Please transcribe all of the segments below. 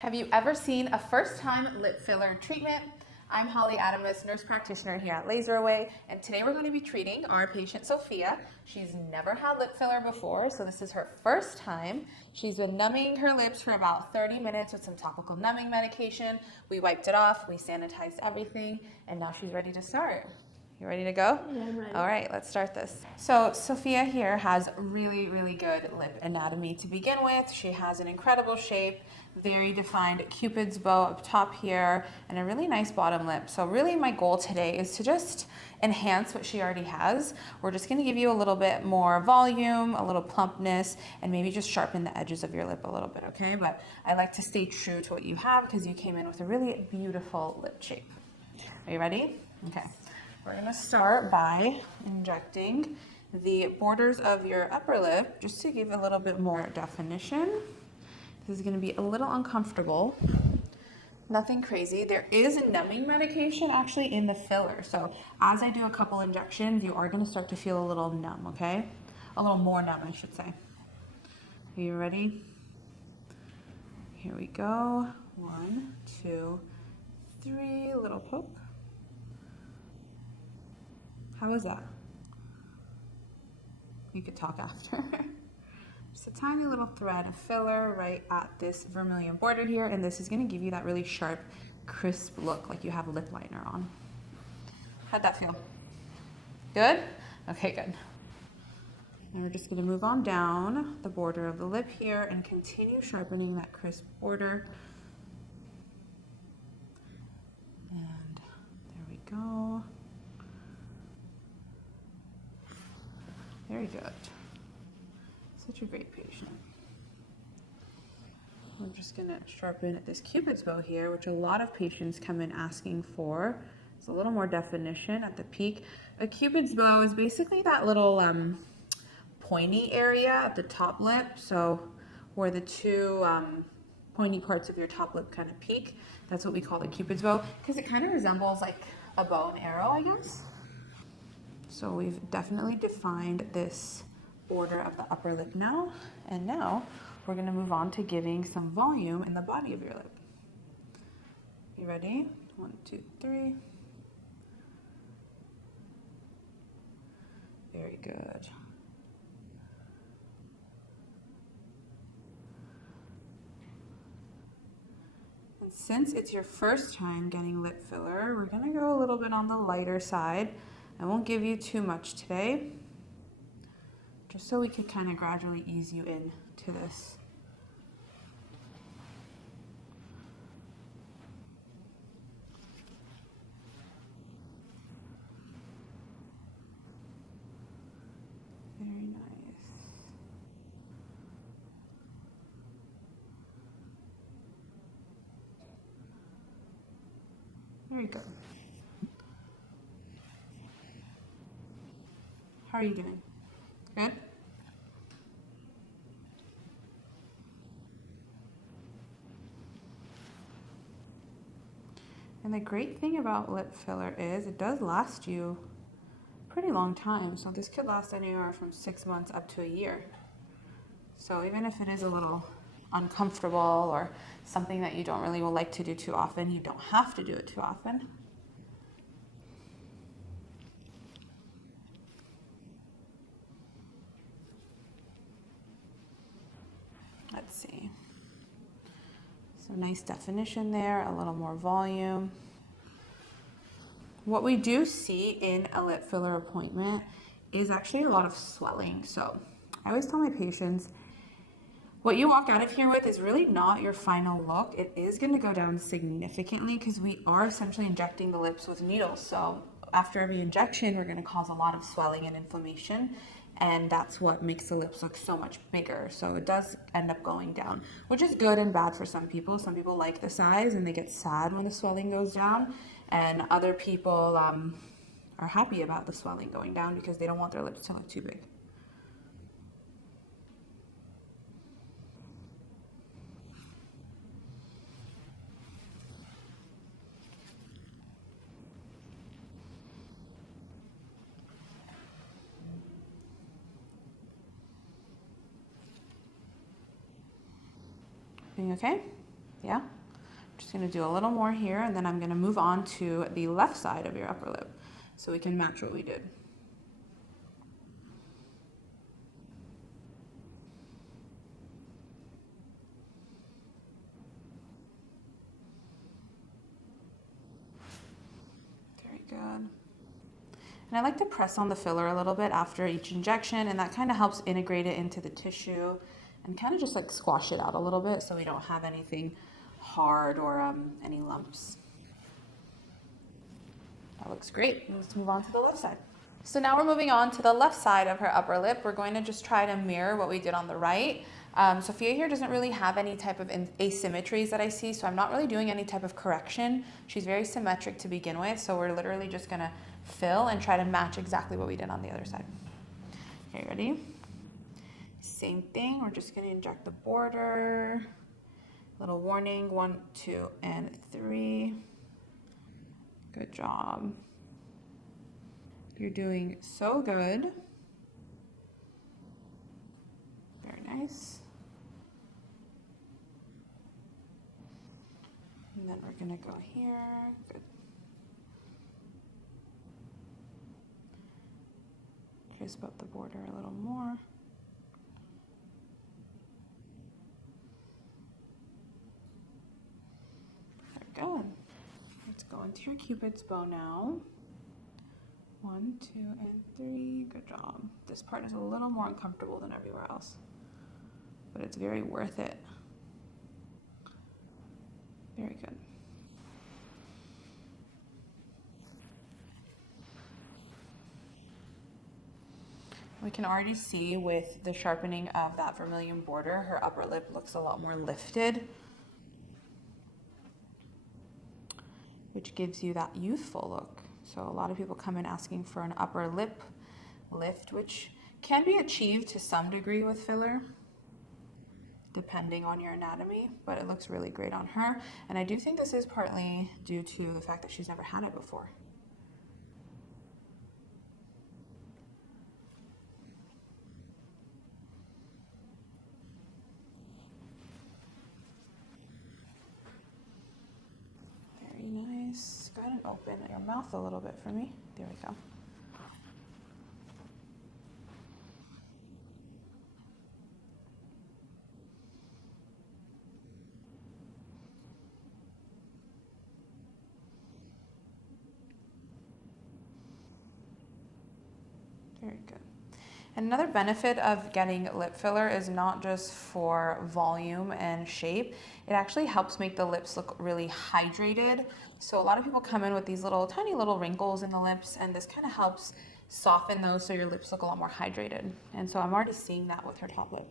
Have you ever seen a first-time lip filler treatment? I'm Holly Adamus, nurse practitioner here at LaserAway, and today we're going to be treating our patient Sophia. She's never had lip filler before, so this is her first time. She's been numbing her lips for about 30 minutes with some topical numbing medication. We wiped it off, we sanitized everything, and now she's ready to start. You ready to go? Yeah, I'm ready. All right, let's start this. So Sophia here has really good lip anatomy to begin with. She has an incredible shape, very defined cupid's bow up top here, and a really nice bottom lip. So really my goal today is to just enhance what she already has. We're just gonna give you a little bit more volume, a little plumpness, and maybe just sharpen the edges of your lip a little bit, okay? But I like to stay true to what you have because you came in with a really beautiful lip shape. Are you ready? Okay. We're gonna start by injecting the borders of your upper lip just to give a little bit more definition. This is gonna be a little uncomfortable. Nothing crazy. There is a numbing medication actually in the filler. So as I do a couple injections, you are gonna start to feel a little numb, okay? A little more numb, I should say. Are you ready? Here we go. 1, 2, 3, little poke. How is that? You could talk after. Just a tiny little thread of filler right at this vermilion border here, and this is gonna give you that really sharp, crisp look like you have lip liner on. How'd that feel? Good? Okay, good. And we're just gonna move on down the border of the lip here and continue sharpening that crisp border. And there we go. Very good. Such a great patient. We're just gonna sharpen this cupid's bow here, which a lot of patients come in asking for. It's a little more definition at the peak. A cupid's bow is basically that little pointy area at the top lip. So where the two pointy parts of your top lip kind of peak, that's what we call the cupid's bow, because it kind of resembles like a bow and arrow, I guess. So we've definitely defined this border of the upper lip now, and now we're gonna move on to giving some volume in the body of your lip. You ready? 1, 2, 3. Very good. And since it's your first time getting lip filler, we're gonna go a little bit on the lighter side. I won't give you too much today, just so we can kind of gradually ease you in to this. Very nice. Very good. How are you doing? Good? And the great thing about lip filler is it does last you a pretty long time. So this could last anywhere from 6 months up to a year. So even if it is a little uncomfortable or something that you don't really like to do too often, you don't have to do it too often. Let's see. So nice definition there, a little more volume. What we do see in a lip filler appointment is actually a lot of swelling. So I always tell my patients, what you walk out of here with is really not your final look. It is going to go down significantly because we are essentially injecting the lips with needles. So after every injection, we're going to cause a lot of swelling and inflammation. And that's what makes the lips look so much bigger. So it does end up going down, which is good and bad for some people. Some people like the size and they get sad when the swelling goes down. And other people are happy about the swelling going down because they don't want their lips to look too big. Being okay? Yeah? Just gonna do a little more here, and then I'm gonna move on to the left side of your upper lip so we can match what we did. Very good. And I like to press on the filler a little bit after each injection, and that kind of helps integrate it into the tissue and kind of just like squash it out a little bit so we don't have anything hard or any lumps. That looks great. Let's move on to the left side. So now we're moving on to the left side of her upper lip. We're going to just try to mirror what we did on the right. Sophia here doesn't really have any type of asymmetries that I see, so I'm not really doing any type of correction. She's very symmetric to begin with, so we're literally just gonna fill and try to match exactly what we did on the other side. Okay, ready? Same thing, we're just gonna inject the border. Little warning, 1, 2, and 3. Good job. You're doing so good. Very nice. And then we're gonna go here. Good. Crisp up the border a little more. Very good. Let's go into your cupid's bow now. 1, 2, and 3. Good job. This part is a little more uncomfortable than everywhere else, but it's very worth it. Very good. We can already see with the sharpening of that vermilion border, her upper lip looks a lot more lifted, which gives you that youthful look. So a lot of people come in asking for an upper lip lift, which can be achieved to some degree with filler, depending on your anatomy, but it looks really great on her. And I do think this is partly due to the fact that she's never had it before. Very nice. Go ahead and open your mouth a little bit for me. There we go. Very good. And another benefit of getting lip filler is not just for volume and shape, it actually helps make the lips look really hydrated. So a lot of people come in with these little tiny little wrinkles in the lips, and this kind of helps soften those so your lips look a lot more hydrated. And so I'm already seeing that with her top lip.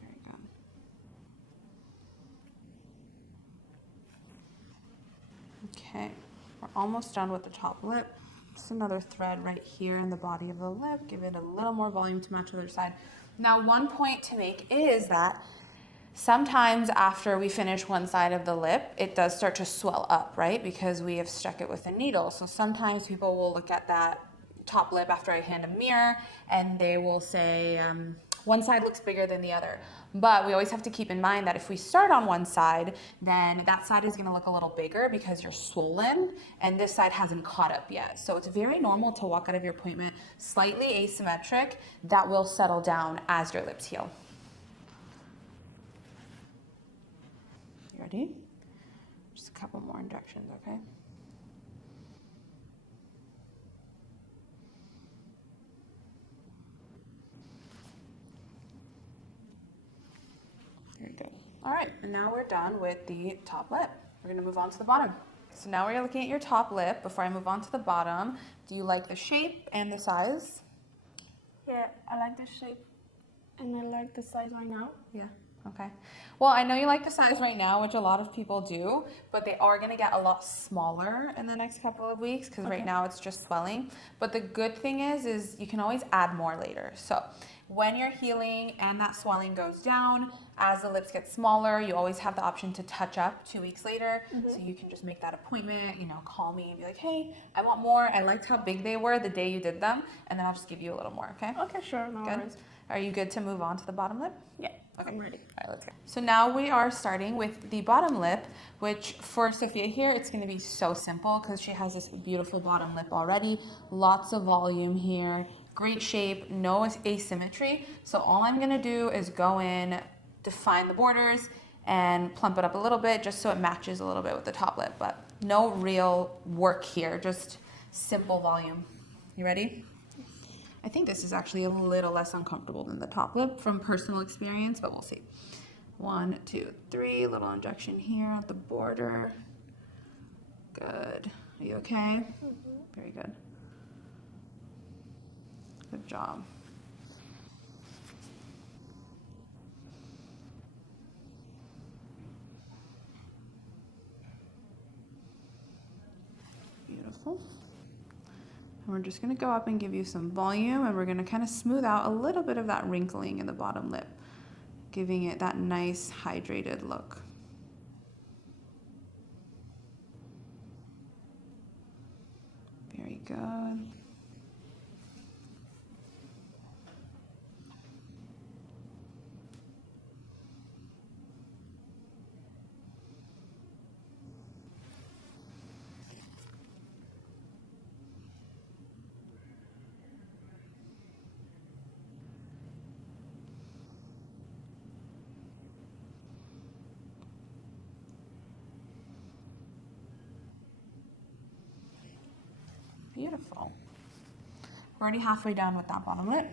Very good. Okay, we're almost done with the top lip. Just another thread right here in the body of the lip. Give it a little more volume to match the other side. Now, one point to make is that sometimes after we finish one side of the lip, it does start to swell up, right? Because we have stuck it with a needle. So sometimes people will look at that top lip after I hand a mirror and they will say, one side looks bigger than the other. But we always have to keep in mind that if we start on one side, then that side is gonna look a little bigger because you're swollen and this side hasn't caught up yet. So it's very normal to walk out of your appointment slightly asymmetric. That will settle down as your lips heal. You ready? Just a couple more injections, okay? Very good. All right, and now we're done with the top lip. We're gonna move on to the bottom. So now we're looking at your top lip. Before I move on to the bottom, do you like the shape and the size? Yeah, I like the shape and I like the size right now. Yeah. Okay. Well, I know you like the size right now, which a lot of people do, but they are going to get a lot smaller in the next couple of weeks because right now it's just swelling. But the good thing is you can always add more later. So when you're healing and that swelling goes down, as the lips get smaller, you always have the option to touch up 2 weeks later. So you can just make that appointment, call me and be like, hey, I want more. I liked how big they were the day you did them, and then I'll just give you a little more, okay? Okay, sure. No Good. worries. Are you good to move on to the bottom lip? Yeah, Okay. I'm ready. All right, let's go. So now we are starting with the bottom lip, which for Sophia here, it's going to be so simple because she has this beautiful bottom lip already. Lots of volume here, great shape, no asymmetry. So all I'm going to do is go in, define the borders, and plump it up a little bit just so it matches a little bit with the top lip. But no real work here, just simple volume. You ready? I think this is actually a little less uncomfortable than the top lip from personal experience, but we'll see. 1, 2, 3, little injection here at the border. Good. Are you okay? Very good. Good job. Beautiful. And we're just going to go up and give you some volume, and we're going to kind of smooth out a little bit of that wrinkling in the bottom lip, giving it that nice hydrated look. Very good. Beautiful. We're already halfway done with that bottom lip.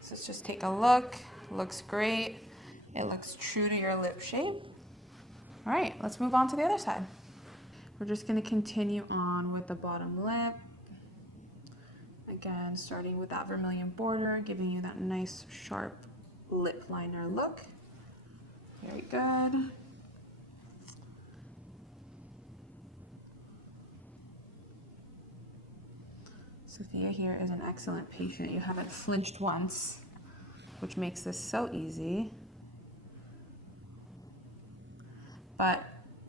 So let's just take a look. Looks great. It looks true to your lip shape. All right, let's move on to the other side. We're just going to continue on with the bottom lip. Again, starting with that vermilion border, giving you that nice sharp lip liner look. Very good. Sophia here is an excellent patient. You haven't flinched once, which makes this so easy. But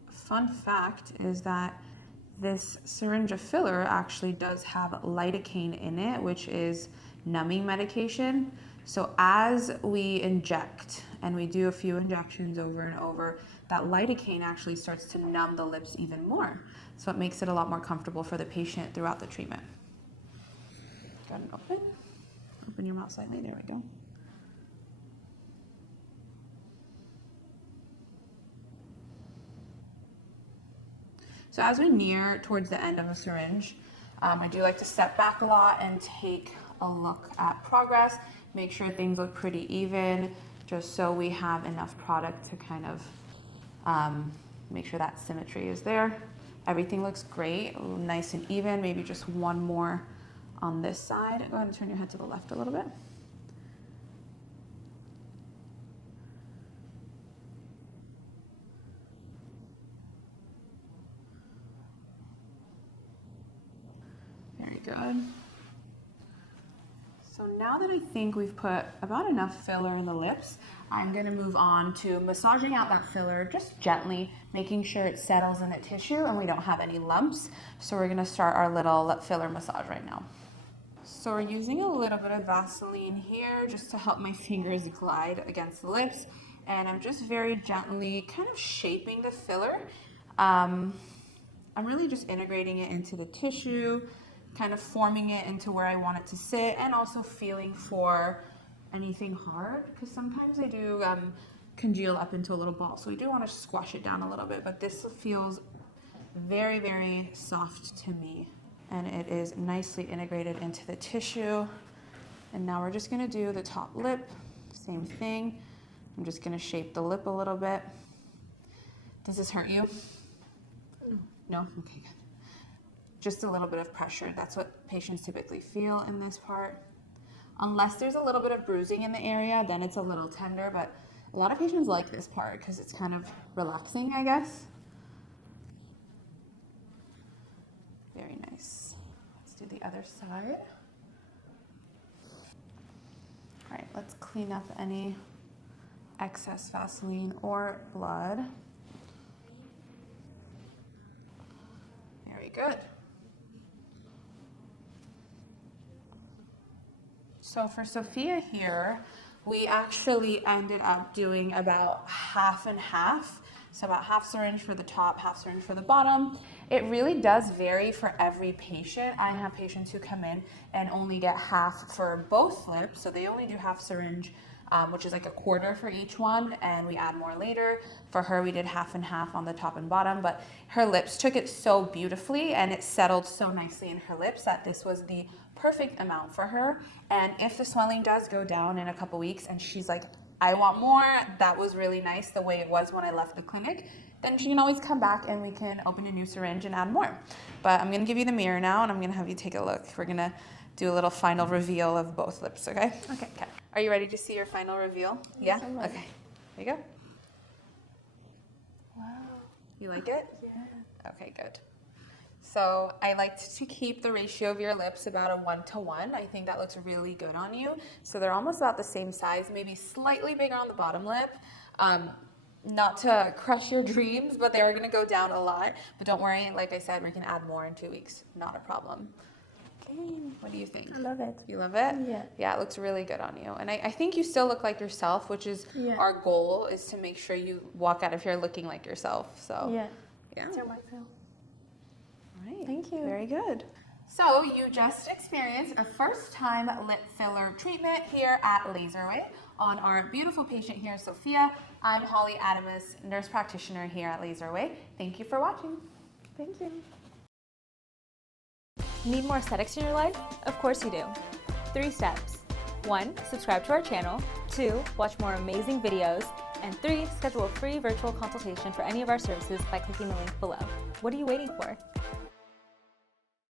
fun fact is that this syringe of filler actually does have lidocaine in it, which is numbing medication. So as we inject, and we do a few injections over and over, that lidocaine actually starts to numb the lips even more. So it makes it a lot more comfortable for the patient throughout the treatment. Go ahead and open. Open your mouth slightly. There we go. So as we near towards the end of the syringe, I do like to step back a lot and take a look at progress, make sure things look pretty even, just so we have enough product to kind of make sure that symmetry is there. Everything looks great, nice and even, maybe just one more on this side. Go ahead and turn your head to the left a little bit. Very good. So now that I think we've put about enough filler in the lips, I'm gonna move on to massaging out that filler just gently, making sure it settles in the tissue and we don't have any lumps. So we're gonna start our little lip filler massage right now. So we're using a little bit of Vaseline here just to help my fingers glide against the lips. And I'm just very gently kind of shaping the filler. I'm really just integrating it into the tissue, kind of forming it into where I want it to sit, and also feeling for anything hard, because sometimes they do congeal up into a little ball. So we do want to squash it down a little bit, but this feels very, very soft to me. And it is nicely integrated into the tissue. And now we're just gonna do the top lip, same thing. I'm just gonna shape the lip a little bit. Does this hurt you? No? Okay, good. Just a little bit of pressure. That's what patients typically feel in this part. Unless there's a little bit of bruising in the area, then it's a little tender, but A lot of patients like this part because it's kind of relaxing, I guess. Very nice. Let's do the other side. All right, let's clean up any excess Vaseline or blood. Very good. So for Sophia here, we actually ended up doing about half and half. So about half syringe for the top, half syringe for the bottom. It really does vary for every patient. I have patients who come in and only get half for both lips. So they only do half syringe, which is like a quarter for each one, and we add more later. For her, we did half and half on the top and bottom, but her lips took it so beautifully and it settled so nicely in her lips that this was the perfect amount for her. And if the swelling does go down in a couple weeks and she's like, I want more, that was really nice the way it was when I left the clinic, then she can always come back and we can open a new syringe and add more. But I'm gonna give you the mirror now and I'm gonna have you take a look. We're gonna do a little final reveal of both lips, okay? Okay. Are you ready to see your final reveal? Yes, Yeah? I'm ready. Okay. Here you go. Wow. You like it? Yeah. Okay, good. So I like to keep the ratio of your lips about a 1-to-1. I think that looks really good on you. So they're almost about the same size, maybe slightly bigger on the bottom lip. Not to crush your dreams, but they are going to go down a lot. But don't worry, like I said, we can add more in 2 weeks. Not a problem. Okay, what do you think? I love it. You love it? Yeah. Yeah, it looks really good on you. And I think you still look like yourself, which is our goal, is to make sure you walk out of here looking like yourself. So Yeah. yeah. That's how I feel. All right. Thank you. Very good. So you just experienced a first-time lip filler treatment here at LaserAway on our beautiful patient here, Sophia. I'm Holly Adamus, nurse practitioner here at LaserAway. Thank you for watching. Thank you. Need more aesthetics in your life? Of course you do. 3 steps. 1. Subscribe to our channel. 2. Watch more amazing videos. And 3. Schedule a free virtual consultation for any of our services by clicking the link below. What are you waiting for?